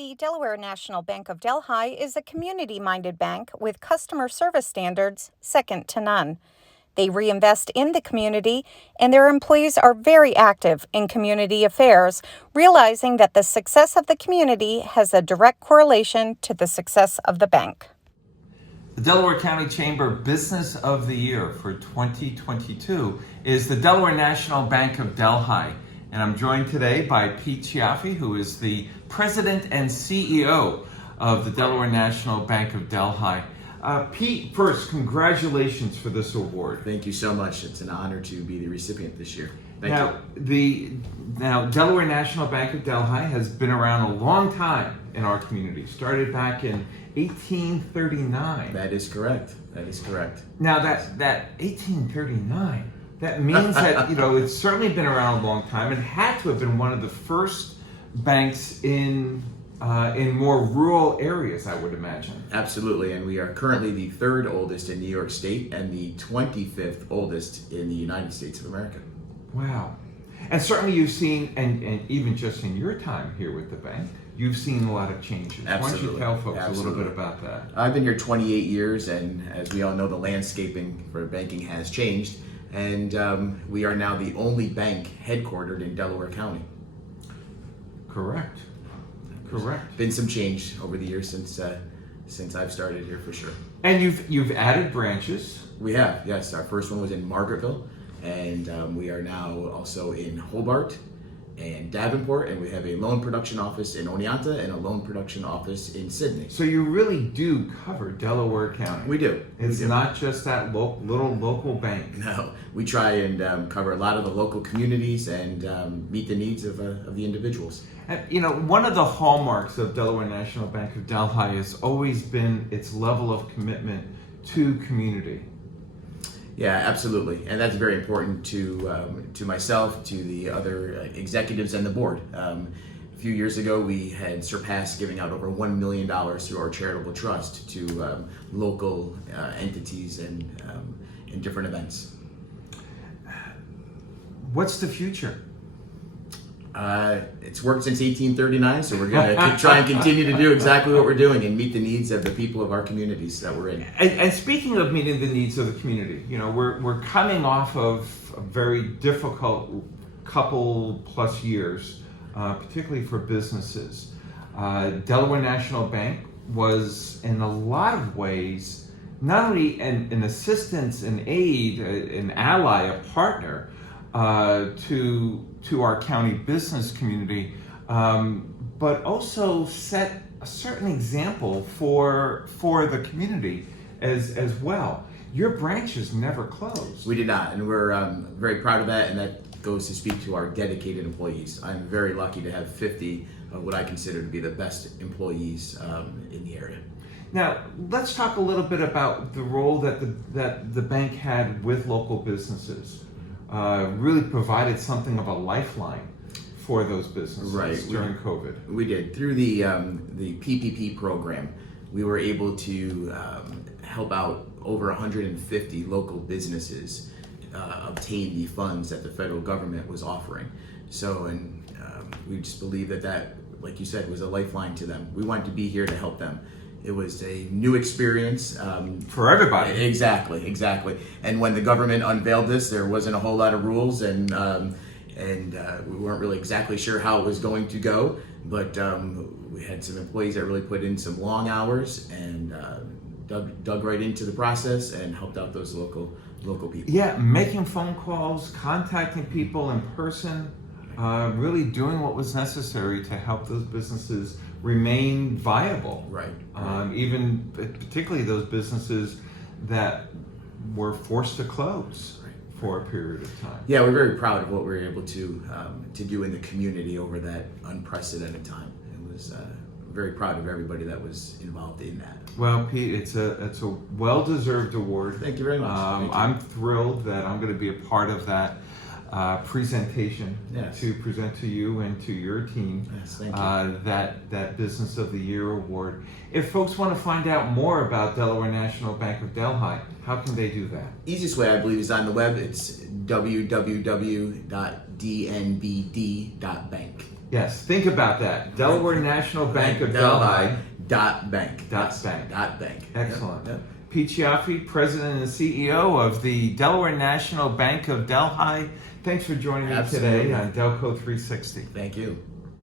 The Delaware National Bank of Delhi is a community-minded bank with customer service standards second to none. They reinvest in the community, and their employees are very active in community affairs, realizing that the success of the community has a direct correlation to the success of the bank. The Delaware County Chamber Business of the Year for 2022 is the Delaware National Bank of Delhi. And I'm joined today by Pete Chiaffi, who is the President and CEO of the Delaware National Bank of Delhi. Pete, first, congratulations for this award. Thank you so much. It's an honor to be the recipient this year. Thank you. Now, Delaware National Bank of Delhi has been around a long time in our community. Started back in 1839. That is correct. Now, that 1839, that means that, it's certainly been around a long time. It had to have been one of the first banks in more rural areas, I would imagine. Absolutely, and we are currently the third oldest in New York State and the 25th oldest in the United States of America. Wow. And certainly you've seen, and even just in your time here with the bank, you've seen a lot of changes. Absolutely. Why don't you tell folks a little bit about that? I've been here 28 years, and as we all know, the landscaping for banking has changed. And we are now the only bank headquartered in Delaware County. Correct. Been some change over the years since I've started here, for sure. And you've added branches. We have, yes. Our first one was in Margaretville, and we are now also in Hobart and Davenport, and we have a loan production office in Oneonta and a loan production office in Sydney. So you really do cover Delaware County. We do. It's not just that little local bank. No, we try and cover a lot of the local communities and meet the needs of the individuals. One of the hallmarks of Delaware National Bank of Delhi has always been its level of commitment to community. Yeah, absolutely, and that's very important to myself, to the other executives and the board. A few years ago, we had surpassed giving out over $1 million through our charitable trust to local entities and different events. What's the future? It's worked since 1839, so we're going to try and continue to do exactly what we're doing and meet the needs of the people of our communities that we're in. And speaking of meeting the needs of the community, we're coming off of a very difficult couple plus years, particularly for businesses. Delaware National Bank was, in a lot of ways, not only an assistance, an aid, an ally, a partner to our county business community, but also set a certain example for the community as well. Your branches never closed. We did not, and we're very proud of that, and that goes to speak to our dedicated employees. I'm very lucky to have 50 of what I consider to be the best employees in the area. Now, let's talk a little bit about the role that the bank had with local businesses. Really provided something of a lifeline for those businesses during COVID. We did. Through the PPP program, we were able to help out over 150 local businesses obtain the funds that the federal government was offering. So, and we just believe that, like you said, was a lifeline to them. We wanted to be here to help them. It was a new experience. For everybody. Exactly. And when the government unveiled this, there wasn't a whole lot of rules, and we weren't really exactly sure how it was going to go. But we had some employees that really put in some long hours and dug right into the process and helped out those local people. Yeah, making phone calls, contacting people in person, really doing what was necessary to help those businesses remain viable. Right. Even particularly those businesses that were forced to close for a period of time. Yeah, we're very proud of what we were able to do in the community over that unprecedented time. It was very proud of everybody that was involved in that. Well, Pete, it's a well-deserved award. Thank you very much. I'm thrilled that I'm going to be a part of that presentation to present to you and to your team. Yes, thank you. That Business of the Year award. If folks want to find out more about Delaware National Bank of Delhi, how can they do that? Easiest way, I believe, is on the web. It's www.dnbd.bank. Yes, think about that. Delaware National Bank of Delhi. Dot bank. Dot bank. Dot bank. Excellent. Yep. Pete Chiaffi, President and CEO of the Delaware National Bank of Delhi. Thanks for joining me today Absolutely. on Delco 360. Thank you.